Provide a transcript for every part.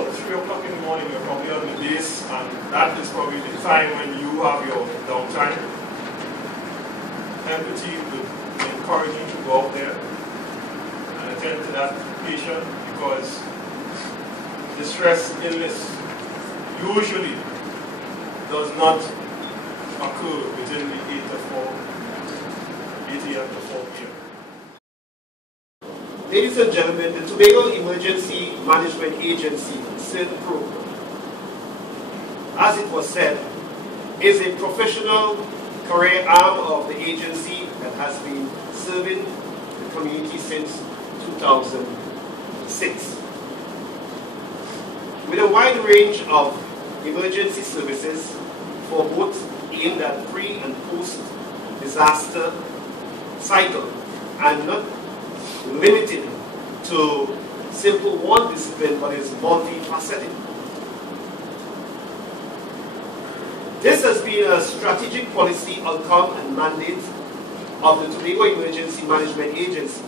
about 3 o'clock in the morning, you're probably on the base, and that is probably the time when you have your downtime. Empathy would encourage you to go out there and attend to that patient, because distress illness usually does not occur within the 8 a.m. to 4 p.m. Ladies and gentlemen, the Tobago Emergency Management Agency, Cert program, as it was said, is a professional career arm of the agency that has been serving the community since 2006. With a wide range of emergency services for both aimed at pre and post-disaster cycle, and not limited to simple one discipline, but is multifaceted. This has been a strategic policy outcome and mandate of the Tobago Emergency Management Agency.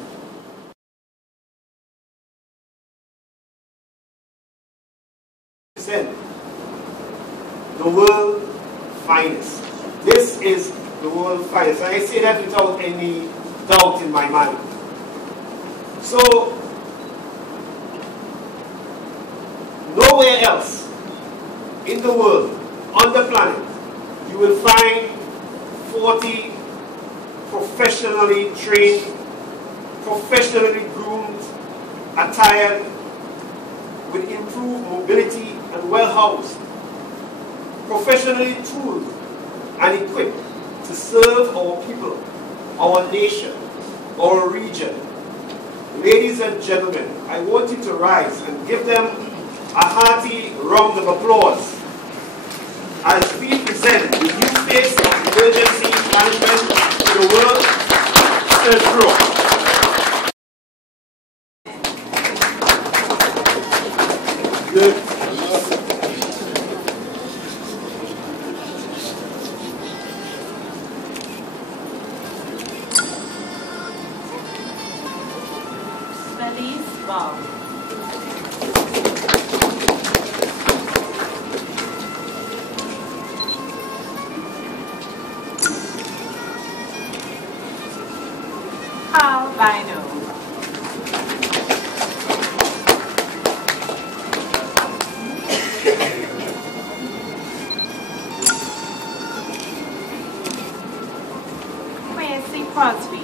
The world finest. This is the world finest. I say that without any doubt in my mind. So, nowhere else in the world, on the planet, you will find 40 professionally trained, professionally groomed, attired, with improved mobility and well-housed, professionally tooled and equipped to serve our people, our nation, our region. Ladies and gentlemen, I want you to rise and give them a hearty round of applause as we present the new face of emergency management to the world, Cert. Good. Wow. Albino. Quincy Crosby.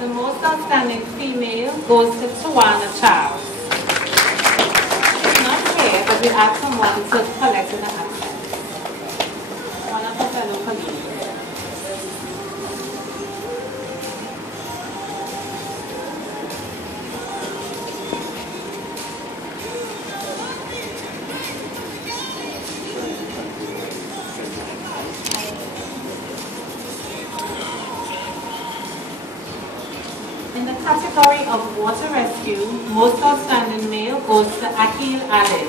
The most outstanding female goes to Tawana Charles. She's not here, but we asked someone to collect in the accent. One of her fellow colleagues. In the category of water rescue, most outstanding male goes to Akil Allen.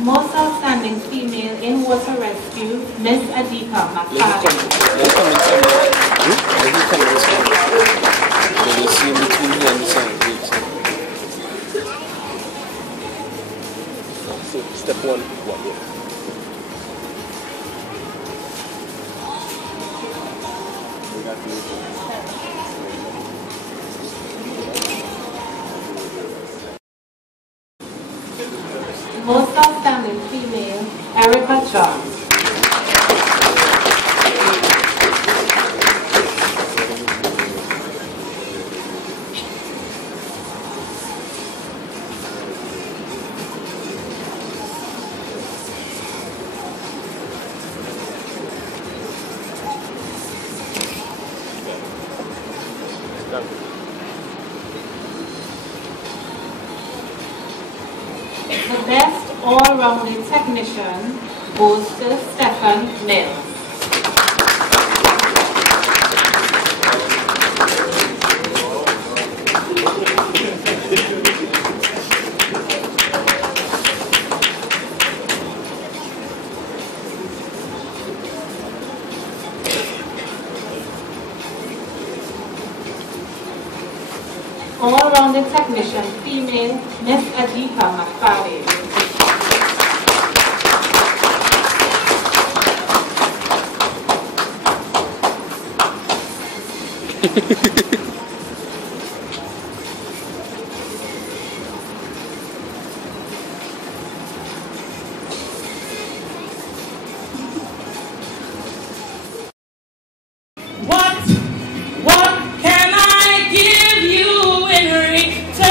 Most outstanding female in water rescue, Miss Adika McFarlane. You see between here and the side. Step one, Most outstanding female, Erica John. The best all-rounded technician goes to Stephen Mills. All-rounded technician, female, Miss Adika McFarlane. What can I give you in return?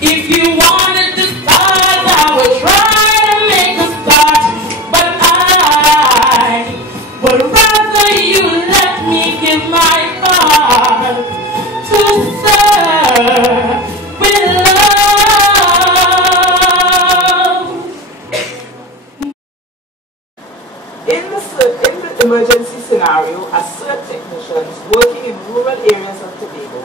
If you wanted to start, I would try to make a start, but I would rather you let me give my heart to serve with love. In the emergency scenario, as Cert technicians working in rural areas of Tobago,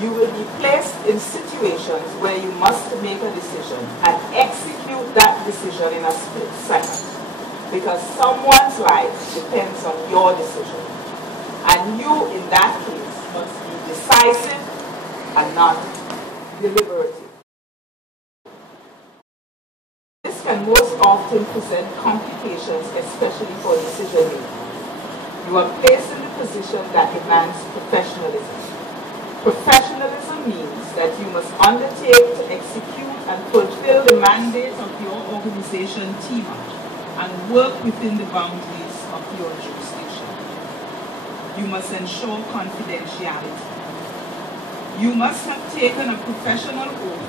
you will be placed in situations where you must make a decision and execute that decision in a split second, because someone's life depends on your decision. And you, in that case, must be decisive and not deliberative. This can most often present complications, especially for decision making. You are placed in a position that demands professionalism. Professionalism means that you must undertake to execute and fulfill the mandate of your organization, Tema, and work within the boundaries of your jurisdiction. You must ensure confidentiality. You must have taken a professional oath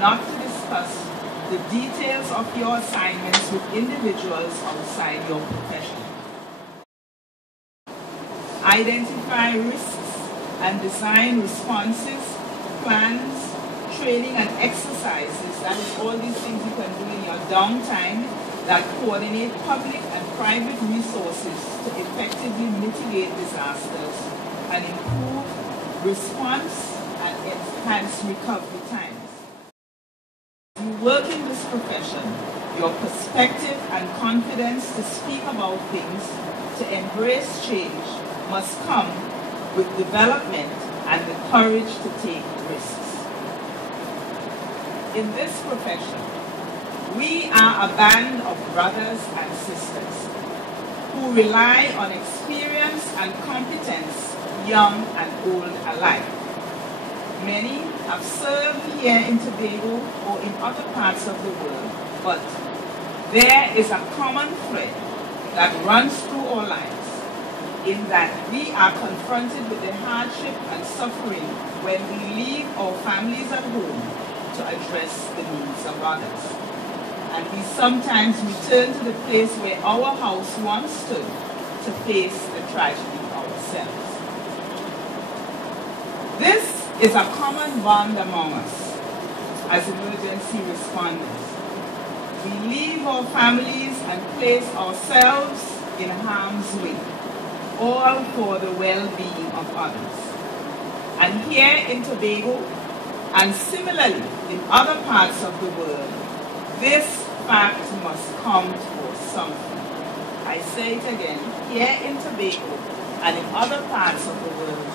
not to discuss the details of your assignments with individuals outside your profession. Identify risks and design responses, plans, training and exercises. That is all these things you can do in your downtime that coordinate public and private resources to effectively mitigate disasters and improve response and enhance recovery times. As you work in this profession, your perspective and confidence to speak about things, to embrace change, must come with development and the courage to take risks. In this profession, we are a band of brothers and sisters who rely on experience and competence, young and old alike. Many have served here in Tobago or in other parts of the world, but there is a common thread that runs through our lives, in that we are confronted with the hardship and suffering when we leave our families at home to address the needs of others. And we sometimes return to the place where our house once stood to face the tragedy ourselves. This is a common bond among us as emergency responders. We leave our families and place ourselves in harm's way, all for the well-being of others. And here in Tobago, and similarly in other parts of the world, this fact must come to something. I say it again, here in Tobago and in other parts of the world,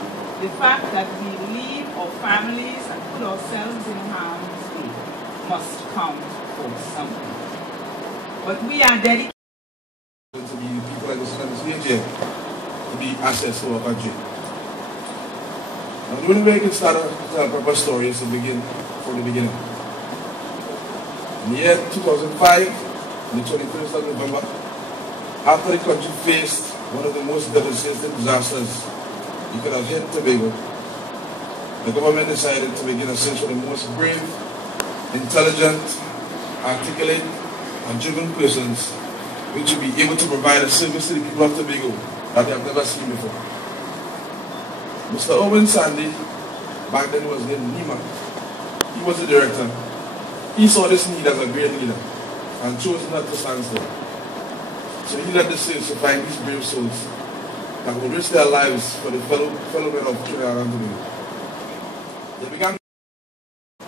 the fact that we leave our families and put ourselves in harm's way must count for something. But we are dedicated to be the people like this here to be assets to our country. Now, the only way I can start a proper story is to begin from the beginning. In the year 2005, on the 21st of November, after the country faced one of the most devastating disasters you could have hit Tobago, the government decided to begin a search for the most brave, intelligent, articulate, and driven persons which will be able to provide a service to the people of Tobago that they have never seen before. Mr. Owen Sandy back then it was named Tema. He was the director. He saw this need as a great leader and chose not to stand still. So he led the saints to find these brave souls that would risk their lives for the fellow men of Trinidad and Tobago. They began.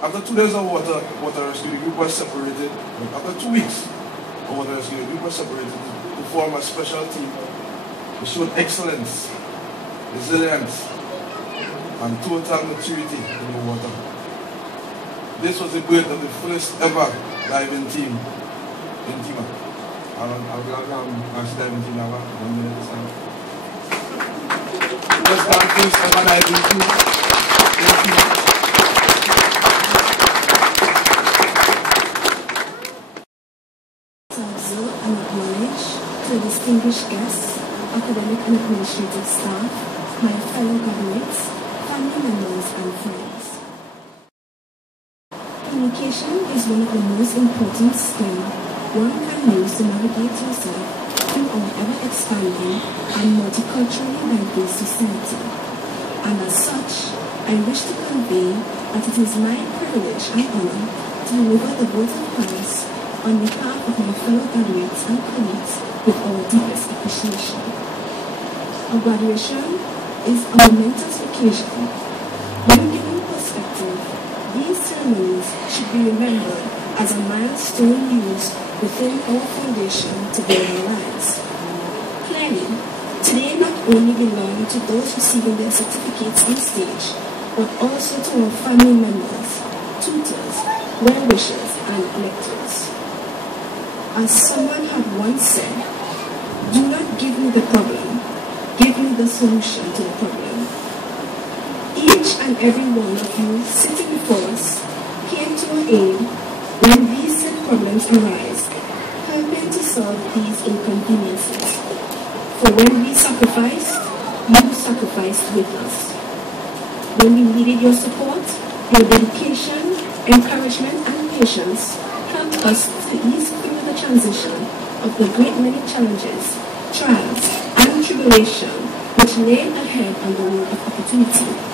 After 2 days of water rescue, the group was separated. After 2 weeks of water rescue, the group was separated to form a special team. They showed excellence, resilience, and total maturity in the water. This was the birth of the first ever diving team in Tema. I'm glad I'm diving team now. 1 minute this time. First ever diving team in Tema. And acknowledge to the distinguished guests, academic and administrative staff, my fellow graduates, family members, and friends. Communication is one of the most important skills one can use to navigate yourself through our ever-expanding and multiculturally diverse society. And as such, I wish to convey that it is my privilege and honor to deliver the vote of thanks on behalf of my fellow graduates and colleagues with our deepest appreciation. Our graduation is a momentous occasion. When given perspective, these ceremonies should be remembered as a milestone used within our foundation to build our lives. Clearly, today not only belongs to those receiving their certificates on stage, but also to our family members, tutors, well-wishers, and electors. As someone had once said, do not give me the problem, give me the solution to the problem. Each and every one of you sitting before us came to our aid when these said problems arise, helping to solve these inconveniences. For when we sacrificed, you sacrificed with us. When we needed your support, your dedication, encouragement, and patience helped us to ease through the transition of the great many challenges, trials, and tribulation which lay ahead on the road of opportunity.